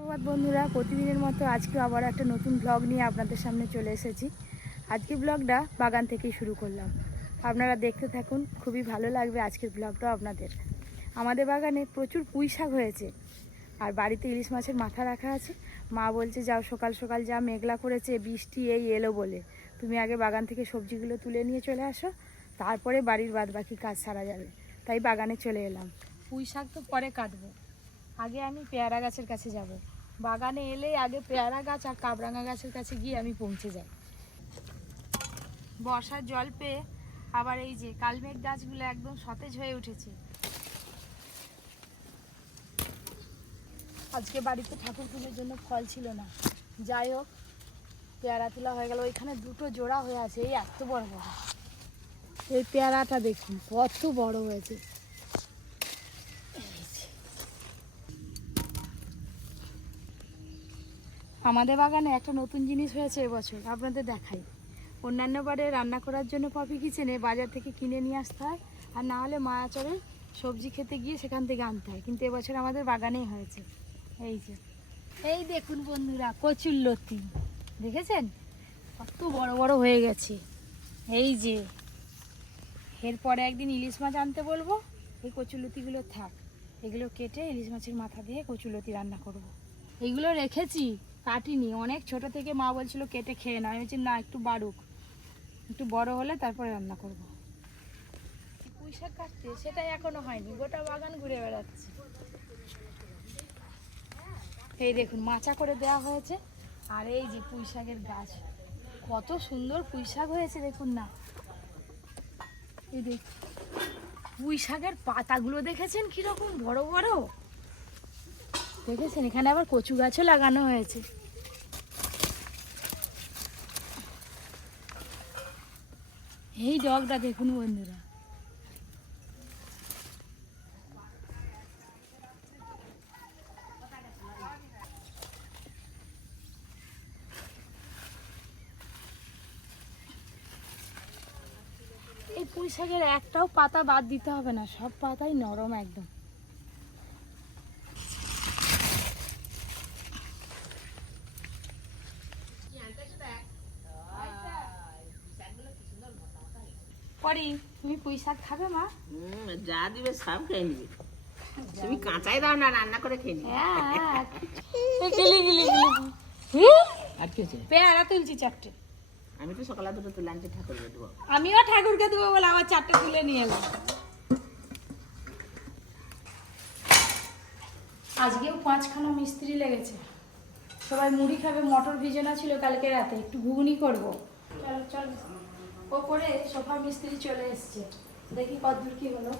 সুপ্রভাত বন্ধুরা। প্রতিদিনের মতো আজকে আবার একটা নতুন ব্লগ নিয়ে আপনাদের সামনে চলে এসেছি। আজকে ব্লগটা বাগান থেকেই শুরু করলাম। আপনারা দেখতে থাকুন, খুবই ভালো লাগবে আজকের ব্লগটাও আপনাদের। আমাদের বাগানে প্রচুর পুঁই শাক হয়েছে। আর বাড়িতে ইলিশ মাছের মাথা রাখা আছে। মা বলছে, যাও সকাল সকাল যা মেঘলা করেছে, বৃষ্টি এই এলো বলে। তুমি আগে বাগান থেকে সবজিগুলো তুলে নিয়ে চলে আসো। তারপরে বাড়ির বাদ বাকি কাজ সারা যাবে। তাই বাগানে চলে এলাম। পুঁই শাক তো পরে কাটবো। আগে আমি পেয়ারা গাছের কাছে যাব। বাগানে এলে আগে পেয়ারা গাছ আর কাবরাঙা গাছের কাছে গিয়ে আমি পৌঁছে যাই। বর্ষার জল পেয়ে আবার এই যে কালমেঘ গাছগুলো একদম সতেজ হয়ে উঠেছে। আজকে বাড়িতে ঠাকুর পুজোর জন্য ফল ছিল না। যাই হোক, পেয়ারা তোলা হয়ে গেল। ওইখানে দুটো জোড়া হয়ে আছে, এই এত বড় বড়। এই পেয়ারাটা দেখুন, কত বড় হয়েছে। আমাদের বাগানে একটা নতুন জিনিস হয়েছে এবছর, আপনাদের দেখাই। অন্যান্য বারে রান্না করার জন্য পপি কিচেনে বাজার থেকে কিনে নিয়ে আসতে হয়, আর না হলে মায়াচরে সবজি খেতে গিয়ে সেখান থেকে আনতে হয়। কিন্তু এবছর আমাদের বাগানেই হয়েছে। এই যে, এই দেখুন বন্ধুরা, কচুর লতি, দেখেছেন? কত বড় বড় হয়ে গেছে। এই যে, এরপরে একদিন ইলিশ মাছ আনতে বলব, এই কচুলতিগুলো থাক। এগুলো কেটে ইলিশ মাছের মাথা দিয়ে কচুলতি রান্না করব। এগুলো রেখেছি। কাটিনি। অনেক ছোট থেকে মা বলছিল কেটে খেয়ে না আমি বলছি, না, একটু বাড়ুক। একটু বড় হলে তারপরে রান্না করব। পুঁই শাক কাটতে, সেটাই এখনও হয়নি। গোটা বাগান ঘুরে বেড়াচ্ছি। এই দেখুন, মাচা করে দেওয়া হয়েছে। আর এই যে পুঁই শাকের গাছ। কত সুন্দর পুঁই শাক হয়েছে, দেখুন না। এই দেখ, পুঁই শাকের পাতাগুলো দেখেছেন কীরকম বড় বড়? দেখেছেন? এখানে আবার কচু গাছও লাগানো হয়েছে। এই ডগটা দেখুন বন্ধুরা। এই পুঁই শাকের একটাও পাতা বাদ দিতে হবে না, সব পাতাই নরম একদম পরি তুমি পুঁই শাক খাবে মা? যা দিবে সব খেয়ে নিবে। তুমি কাঁচাই দাও না রান্না করে খেয়ে নিবে। হ্যাঁ এই গিলি গিলি গিলি। হুম? আর কি হয়েছে পেয়ারা তুলছি চারটে। আমি তো সকালে দুটো তুলে আনছি ঠাকুর দেবো। আমিও ঠাকুরকে দেবো বলে আমার চারটে তুলে নিয়ে এলাম। আজকেও পাঁচখানা মিস্ত্রি লেগেছে। সবাই মুড়ি খাবে মটর ভিজানো ছিল কালকে রাতে। একটু ঘুগনি করব। চলো চলো। ওপরে সোফা মিস্ত্রি চলে এসছে। দেখি কতদূর কি হলো।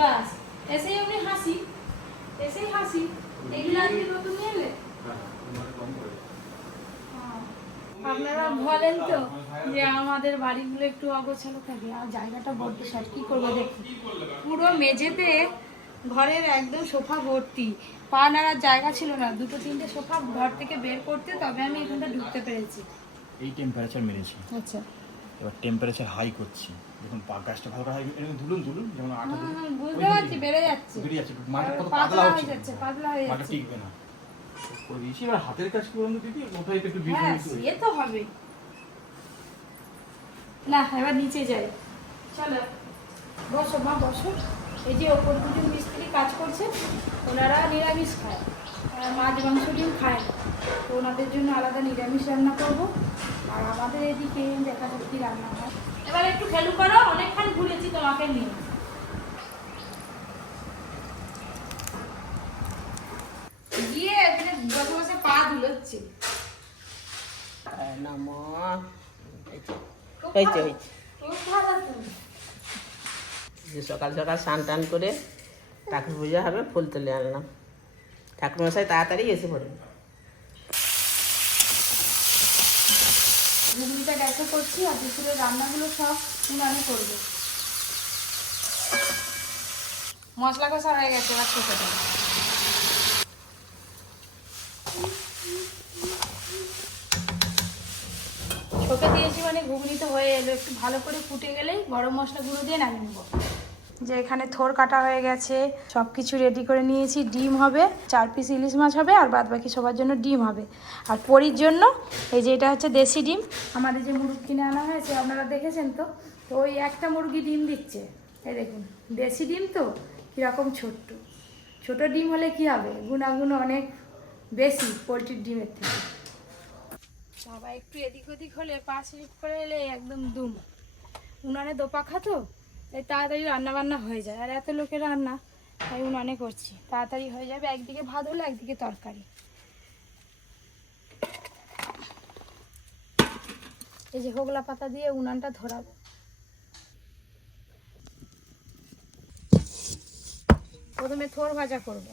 বাস এসেই উনি হাসি এসেই হাসি এগুলো আজকে নতুন এলে? আপনারা বলেন তো যে আমাদের বাড়িগুলো একটু অগোছালো থাকে আর জায়গাটা বড্ড শর্ট কি করব দেখুন। পুরো মেঝেতে ঘরের একদম সোফা ভর্তি পা নাড়ার জায়গা ছিল না দুটো তিনটে সোফা ঘর থেকে বের করতে তবে আমি এখানটা ঢুকতে পেরেছি। এই টেম্পারেচার মেরেছি। আচ্ছা। এবার টেম্পারেচার হাই করছি। দেখুন পা গাছটা ভালো করে হাই এরকম দুলুন দুলুন যেমন আটা দুলুন বুঝতে পারছি বেড়ে যাচ্ছে। বেড়ে যাচ্ছে মাটি কত পাতলা পাতলা হয়ে যাচ্ছে পাতলা হয়ে মাটি যাচ্ছে। টিকবে না। করে দিয়েছি এবার হাতের কাজ কি বলুন তো দিদি? কোথায় একটু ভিড় হ্যাঁ ভিড় সে তো হবে। না এবার নিচে যাই। চলো বসো মা বসো। এই যে ওপর দুজন মিস্ত্রি কাজ করছে ওনারা নিরামিষ খায় আর মাছ মাংস ডিম খায় না। তো ওনাদের জন্য আলাদা নিরামিষ রান্না করব। আর আমাদের এদিকে দেখা কি রান্না হয়। এবার একটু খেলু করো অনেকক্ষণ ঘুরেছি তোমাকে নিয়ে। গিয়ে এখানে বসে বসে পা ধুলোচ্ছে। নম খুব হয়েছে ভালো- হয়েছে খুব ভালো তুমি যে সকাল সকাল স্নান টান করে ঠাকুর পূজা হবে, ফুল তুলে আনলাম। ঠাকুর মশাই তাড়াতাড়ি এসে পড়বে ঘুগনিটা করছি, আর রান্নাগুলো সব করব। মশলা কষা হয়ে গেছে দিয়েছি মানে ঘুগনিটা হয়ে এলো, একটু ভালো করে ফুটে গেলেই গরম মশলা গুঁড়ো দিয়ে নামিয়ে নেব। যে এখানে থোর কাটা হয়ে গেছে। সব কিছু রেডি করে নিয়েছি। ডিম হবে, চার পিস ইলিশ মাছ হবে, আর বাদ বাকি সবার জন্য ডিম হবে। আর পরির জন্য, এই যে এটা হচ্ছে দেশি ডিম, আমাদের যে মুরগ কিনে আনা হয়েছে, আপনারা দেখেছেন তো? তো ওই একটা মুরগি ডিম দিচ্ছে। এই দেখুন, দেশি ডিম তো, কীরকম ছোট্ট। ছোট ডিম হলে কি হবে? গুণাগুণ অনেক বেশি পোলট্রির ডিমের থেকে। বাবা, একটু এদিক ওদিক হলে, পাঁচ মিনিট করে এলে একদম দুম। উনানে দোপাখা তো তাই তাড়াতাড়ি রান্না বান্না হয়ে যায়। আর এত লোকের রান্না, তাই উনানে করছি। তাড়াতাড়ি হয়ে যাবে, একদিকে ভাত হলো, একদিকে তরকারি। এই যে হোগলা পাতা দিয়ে উনানটা ধরাবো। প্রথমে থোর ভাজা করব।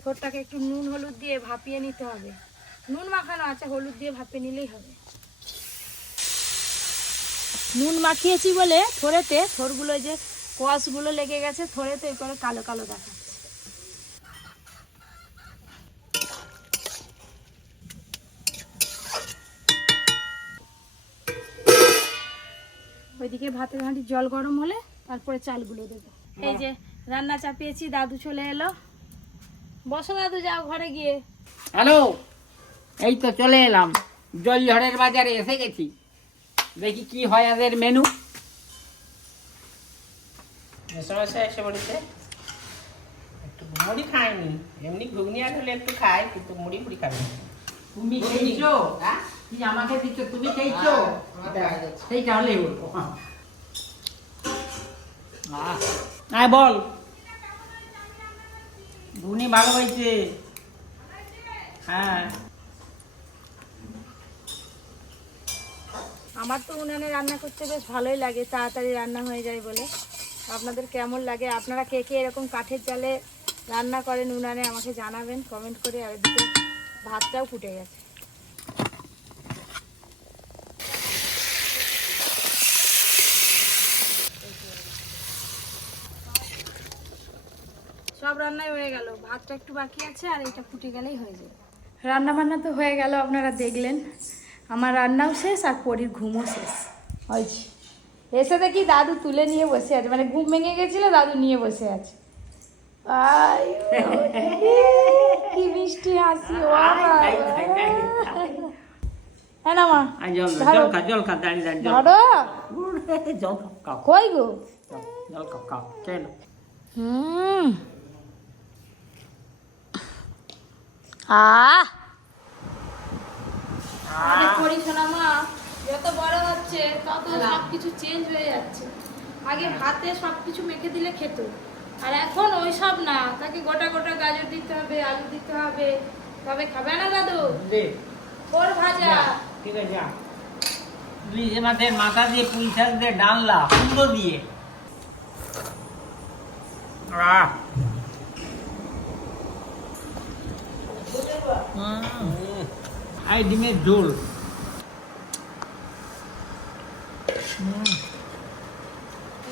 থোরটাকে একটু নুন, হলুদ দিয়ে ভাপিয়ে নিতে হবে। নুন মাখানো আছে, হলুদ দিয়ে ভাপিয়ে নিলেই হবে। নুন মাখিয়েছি বলে থোড়েতে থোরগুলো যে কোয়াশগুলো লেগে গেছে, থোড়েতে এই করে কালো কালো দেখাচ্ছে। ওইদিকে ভাতের হাঁড়ির জল গরম হলে তারপরে চালগুলো দেবো। এই যে রান্না চাপিয়েছি, দাদু চলে এলো। বসো দাদু, যাও ঘরে গিয়ে। হ্যালো, এই তো চলে এলাম। জলঝড়ের বাজারে এসে গেছি। দেখি কি হয় এদের মেনু সমস্যা এসে পড়েছে। একটু মুড়ি খায়নি। এমনি ঘুগনি আর হলে একটু খায় কিন্তু মুড়ি ফুড়ি খাবে তুমি খেয়েছো? হ্যাঁ? কি আমাকে দিচ্ছ তুমি খেয়েছো? সেইটা হলেই হলো আহ, বল। ঘুগনি ভালো হয়েছে। হ্যাঁ। আমার তো উনানে রান্না করতে বেশ ভালোই লাগে, তাড়াতাড়ি রান্না হয়ে যায় বলে। আপনাদের কেমন লাগে? আপনারা কে কে এরকম কাঠের জালে রান্না করেন উনানে আমাকে জানাবেন কমেন্ট করে আর এদিকে ভাতটাও ফুটে গেছে। সব রান্নাই হয়ে গেল, ভাতটা একটু বাকি আছে আর এটা ফুটে গেলেই হয়ে যাবে। রান্না বান্না তো হয়ে গেল, আপনারা দেখলেন। আমার রান্নাও শেষ আর পরির ঘুমও শেষ। হয়েছে এসে দেখি দাদু তুলে নিয়ে বসে আছে। মানে ঘুম ভেঙে গেছিল দাদু নিয়ে বসে আছে। কি মিষ্টি হাসি হ্যাঁ না মা জল খা, ধরো। জল খা দাঁড়িয়ে দাঁড়িয়ে জল ধরো। খা। জল খাও খাও। কই গো? জল খাও খাও চলো হুম। আহ! আরে করি শোনা মা যত বড় হচ্ছে তত সব কিছু চেঞ্জ হয়ে যাচ্ছে। আগে ভাতে সব কিছু মেখে দিলে খেত আর এখন ওই সব না। তাকে গোটা গোটা গাজর দিতে হবে আলু দিতে হবে তবে খাবে না দাদু। ওর ভাজা। ঠিক আছে ইলিশ মাছের মাথা দিয়ে পুঁই শাক দিয়ে ডাললা কুমড়ো দিয়ে। হুম। আর ডিমের ঝোল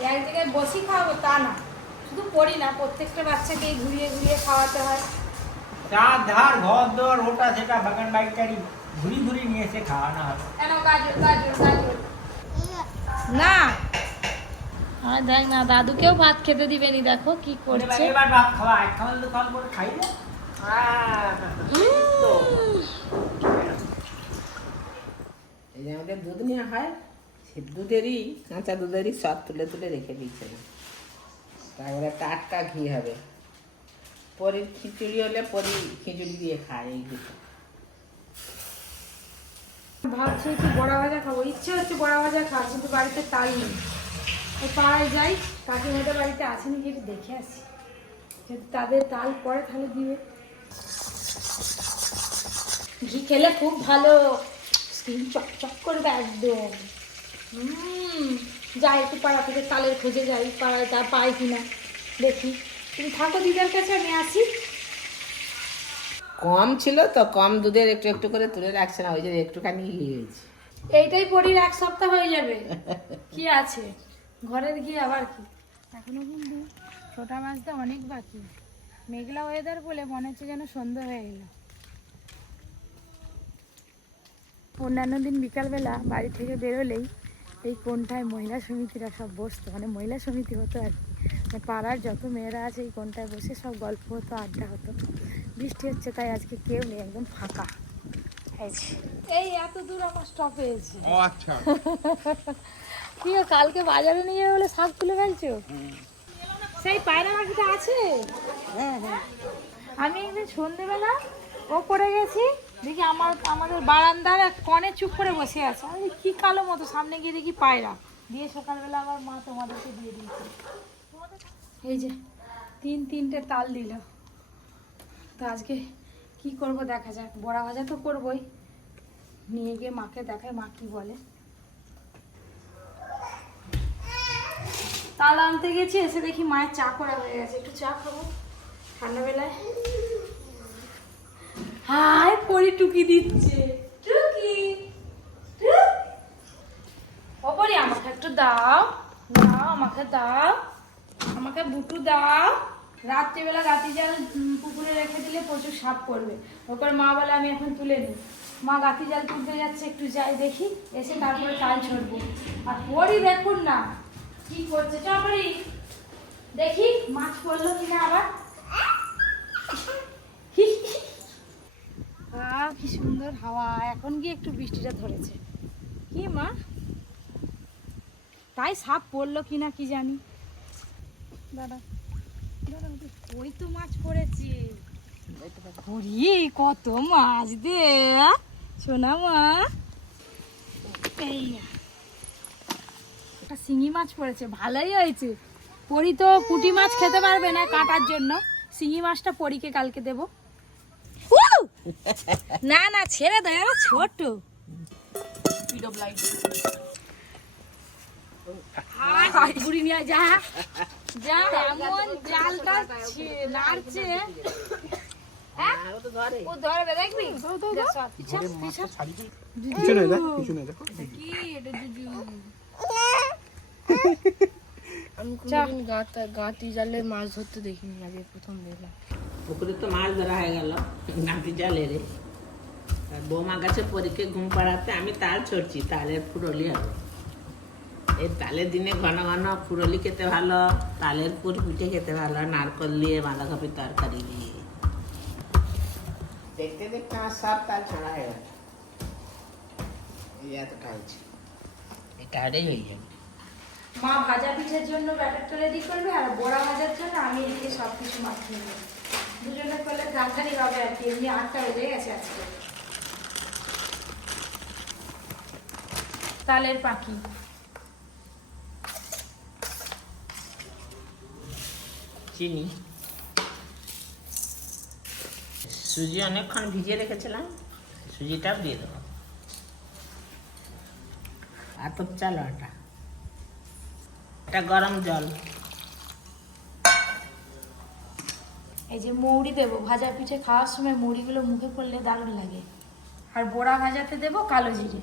এক জায়গায় বসি খাওয়াবো তা না। শুধু পড়ি না প্রত্যেকটা বাচ্চাকে ঘুরিয়ে ঘুরিয়ে খাওয়াতে হয়। চার ধার ঘর দর ওটা সেটা বাগান বাইকটারি ঘুরি ঘুরি নিয়ে এসে খাওয়ানো হবে কেন গাজর গাজর গাজর? না। আর দেখ না দাদুকেও ভাত খেতে দিবেনি দেখো কি করছে। এবার ভাত খাওয়া এক খাওয়ার তো খাওয়ার পরে খাই না এই যে আমাদের দুধ নেওয়া হয় সে দুধেরই কাঁচা দুধেরই সব তুলে তুলে রেখে দিচ্ছে তারপরে টাটকা ঘি হবে। পরির খিচুড়ি হলে পরি খিচুড়ি দিয়ে খায় এই দুটো। ভাবছি একটু বড়া ভাজা খাব। ইচ্ছে হচ্ছে বড়া ভাজা খাওয়া কিন্তু বাড়িতে তাল নেই। ওই পাড়ায় যাই কাকিমাদের বাড়িতে আছে নাকি একটু দেখে আসি। যদি তাদের তাল পরে তাহলে দিবে। ঘি খেলে খুব ভালো স্কিন চকচক করবে একদম। হুম যাই একটু পাড়া থেকে তালের খোঁজে যাই পাড়ায় তা পাই কিনা দেখি। তুমি থাকো দিদার কাছে আমি আসি। কম ছিল তো কম দুধের একটু একটু করে তুলে রাখছে না ওই যে একটুখানি ঘি হয়েছে। এইটাই পরির এক সপ্তাহ হয়ে যাবে। কি আছে? ঘরের ঘি আবার কি? এখনও কিন্তু ছোটা মাছটা অনেক বাকি। মেঘলা ওয়েদার বলে মনে হচ্ছে যেন সন্ধ্যা হয়ে গেল। অন্যান্য দিন বিকালবেলা বাড়ি থেকে বেরোলেই এই কোনটায় মহিলা সমিতিরা সব বসতো। মানে মহিলা সমিতি হতো আর কি। পাড়ার যত মেয়েরা আছে এই কোনটায় বসে সব গল্প হতো আড্ডা হতো। বৃষ্টি হচ্ছে তাই আজকে কেউ নেই একদম ফাঁকা। এই এই এত দূর আমার স্টপেজ ও আচ্ছা। কি কালকে বাজারে নিয়ে বলে শাক তুলে ফেলছো? সেই পায়রা পাখিটা আছে? হ্যাঁ হ্যাঁ। আমি একদিন সন্ধেবেলা ও পড়ে গেছি দেখি আমার, আমাদের বারান্দার এক কনে চুপ করে বসে আছে। আমি কি কালো মতো, সামনে গিয়ে দেখি পায়রা। দিয়ে সকালবেলা আবার মা তোমাদেরকে দিয়ে দিয়েছে। এই যে, তিন তিনটে তাল দিল। তো আজকে কি করব দেখা যাক। বড়া ভাজা তো করবই। নিয়ে গিয়ে মাকে দেখায়, মা কি বলে। তাল আনতে গেছি, এসে দেখি মায়ের চা করা হয়ে গেছে। একটু চা খাব। ঠান্ডাবেলায় হাই পরি টুকি দিচ্ছে। টুকি। ও পরি, আমাকে একটু দাও। দাও, আমাকে দাও। আমাকে বুটু দাও। রাত্রিবেলা রাতি জাল পুকুরে রেখে দিলে প্রচুর সাপ পড়বে। ওপর মা বলে, আমি এখন তুলে নিই মা গাতি জাল তুলতে যাচ্ছে, একটু যাই দেখি। এসে তারপরে তাল ছড়বো। আর পরি দেখুন না, কি করছে। চপরি দেখি মাছ পড়ল কিনা আবার। আহ, কি সুন্দর হাওয়া। এখন গিয়ে একটু বৃষ্টিটা ধরেছে। কি মা? তাই সাপ পড়ল কিনা কি জানি। দাদা দাদা ওই তো মাছ পড়েছে। ওরে কত মাছ দে সোনা মা। এই একটা শিঙি মাছ পড়েছে, ভালোই হয়েছে। পরি তো পুঁটি মাছ খেতে পারবে না কাটার জন্য। শিঙি মাছটা পরীকে কালকে দেব। না না ছেড়ে দেয় আমার ছোট। হায়, ঘুরি নিয়ে যা। যা এমন জালটা নাড়ছে। হ্যাঁ? আমি কোনোদিন গাঁতি জালে মাছ ধরতে দেখিনি আগে প্রথম দেখলাম পুকুরে তো মাছ ধরা হয়ে গেল। নাতি জালে রে। বৌমা গাছে পরীকে ঘুম পাড়াতে, আমি তাল ছড়ছি, তালের ফুরলি হবে। এই তালের দিনে ঘন ঘন ফুরলি খেতে ভালো, তালের পুর পিঠে খেতে ভালো, নারকল দিয়ে, বাঁধাকপি তরকারি দিয়ে। দেখতে দেখতে আমার সব তাল ছাড়া হয়ে গেল। এটা আরেই হয়ে মা ভাজা পিঠের জন্য ব্যাটারটা রেডি করবে আর বড়া ভাজার জন্য আমি এদিকে সব কিছু মাখিয়ে নেব। দুজনে করলে গানখানি হবে আর কি, এমনি আটটা বেজে গেছে আজকে। তালের পাখি। চিনি। সুজি অনেকক্ষণ ভিজিয়ে রেখেছিলাম, সুজিটাও দিয়ে দেবো। আতপ চাল আটা। এটা গরম জল। এই যে মৌরি দেবো ভাজা পিঠে খাওয়ার সময় মৌরিগুলো মুখে পড়লে দারুণ লাগে। আর বড়া ভাজাতে দেবো কালো জিরে।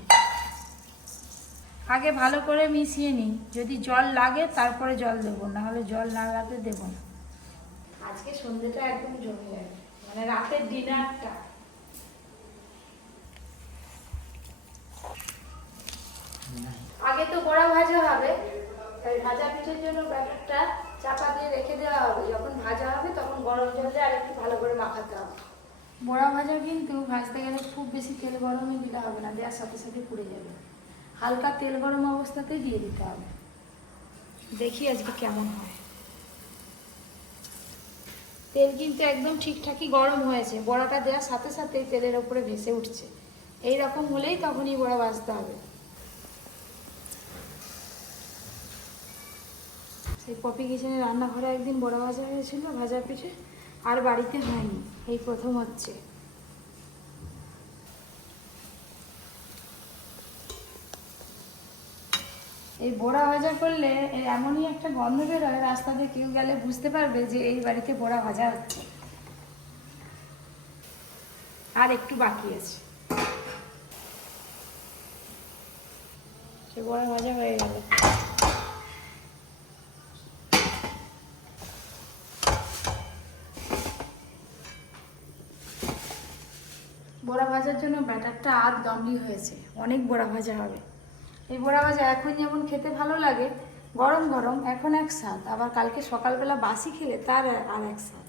আগে ভালো করে মিশিয়ে নিই। যদি জল লাগে তারপরে জল দেবো না হলে জল না লাগলে দেবো না। আজকে সন্ধ্যেটা একদম জমে যাবে মানে রাতের ডিনারটা। আগে তো বড়া ভাজা হবে তাই ভাজা পিঠের জন্য ব্যাটারটা চাপা দিয়ে রেখে দেওয়া হবে। যখন ভাজা হবে তখন গরম জলে আর একটু ভালো করে মাখাতে হবে। বড়া ভাজা কিন্তু ভাজতে গেলে খুব বেশি তেল গরমে দিলে হবে না দেওয়ার সাথে সাথে পুড়ে যাবে। হালকা তেল গরম অবস্থাতেই দিয়ে দিতে হবে। দেখি আজকে কেমন হয়। তেল কিন্তু একদম ঠিকঠাকই গরম হয়েছে। বড়াটা দেওয়ার সাথে সাথেই তেলের ওপরে ভেসে উঠছে। এই রকম হলেই তখনই বড়া ভাজতে হবে। সেই পপি কিচেনে রান্নাঘরে একদিন বড় ভাজা হয়েছিল, ভাজা পিঠে আর বাড়িতে হয়নি, এই প্রথম হচ্ছে। এই বড়া ভাজা করলে এমনই একটা গন্ধ বেরোয়, রাস্তাতে কেউ গেলে বুঝতে পারবে যে এই বাড়িতে বড়া ভাজা হচ্ছে। আর একটু বাকি আছে। সে বড়া ভাজা হয়ে গেল বড়া ভাজার জন্য ব্যাটারটা আধ গামলি হয়েছে। অনেক বড়া ভাজা হবে। এই বড়া ভাজা এখন যেমন খেতে ভালো লাগে গরম গরম এখন এক স্বাদ। আবার কালকে সকালবেলা বাসি খেলে তার আর এক স্বাদ।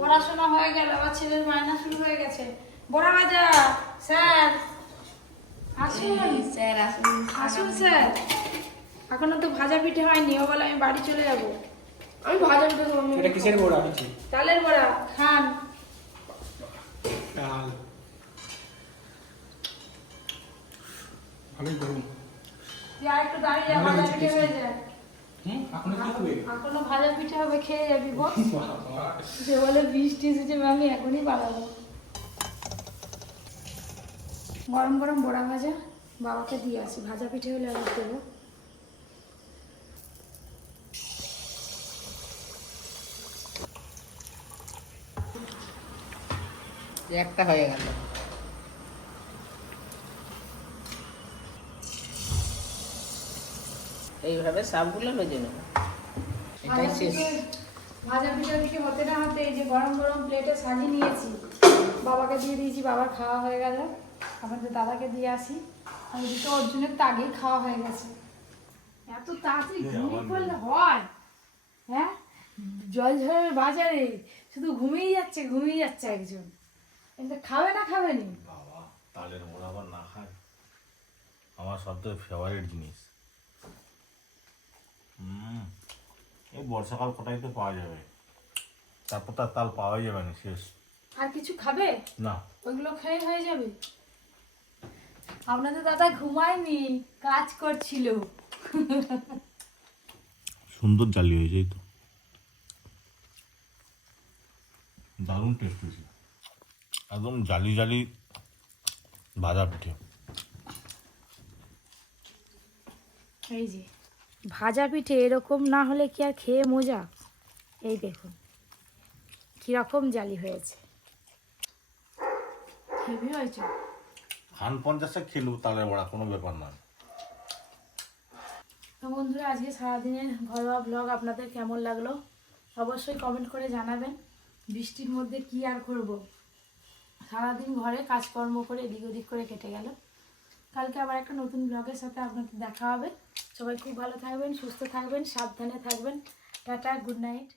পড়াশোনা হয়ে গেল আবার ছেলের মায়না শুরু হয়ে গেছে। বড়া ভাজা স্যার। আসুন। স্যার আসুন। আসুন স্যার। এখনও তো ভাজা পিঠে হয়নি ও বলে আমি বাড়ি চলে যাব। আমি ভাজা পিঠে খাব এটা কিসের বড়া? হচ্ছে তালের বড়া খান। ডাল। ভালোই করুন তুই আর একটু দাঁড়িয়ে যা ভাজা পিঠে হয়ে যায়। এখন ভাজা পিঠে হবে খেয়ে যাবি বল সে বলে বৃষ্টি এসেছে আমি এখনই বাড়াবো গরম গরম বড়া ভাজা বাবাকে দিয়ে আসি। ভাজা পিঠে হলে আবার দেবো। একটা হয়ে গেল। এইভাবে সবগুলো ভেজে নেব। এটাই শেষ। ভাজা পিঠে হতে না হতে এই যে গরম গরম প্লেটে সাজিয়ে নিয়েছি বাবাকে দিয়ে দিয়েছি বাবার খাওয়া হয়ে গেল। আমাদের দাদাকে দিয়ে আসি আমি দুটো অর্জুনের তো খাওয়া হয়ে গেছে। এত তাড়াতাড়ি ঘুমিয়ে পড়লে হয়? হ্যাঁ? জল ঝড়ের বাজারে শুধু ঘুমিয়ে যাচ্ছে ঘুমিয়ে যাচ্ছে একজন। এটা খাবে না খাবে নি? বাবা তালের মোড়া আবার না খায়। আমার সব থেকে ফেভারিট জিনিস। হুম এই বর্ষাকাল কটাই তো পাওয়া যাবে। তারপর তার তাল পাওয়াই যাবে না শেষ। আর কিছু খাবে? না। ওইগুলো খেয়ে হয়ে যাবে? আপনাদের দাদা ঘুমায়নি কাজ করছিল। সুন্দর জালি হয়েছে এই তো। দারুণ টেস্ট হয়েছে। একদম জালি জালি ভাজা পিঠে। এই যে ভাজা পিঠে এরকম না হলে কি আর খেয়ে মজা? এই দেখুন কীরকম জালি হয়েছে। হেভি হয়েছে। খান পঞ্চাশে খেলু তালের বড়া কোনো ব্যাপার নয় তো বন্ধুরা আজকে সারাদিনের ঘরোয়া ব্লগ আপনাদের কেমন লাগল? অবশ্যই কমেন্ট করে জানাবেন। বৃষ্টির মধ্যে কি আর করব? সারাদিন ঘরে কাজকর্ম করে এদিক ওদিক করে কেটে গেল। কালকে আবার একটা নতুন ব্লগের সাথে আপনাদের দেখা হবে। সবাই খুব ভালো থাকবেন, সুস্থ থাকবেন, সাবধানে থাকবেন। Tata, good night.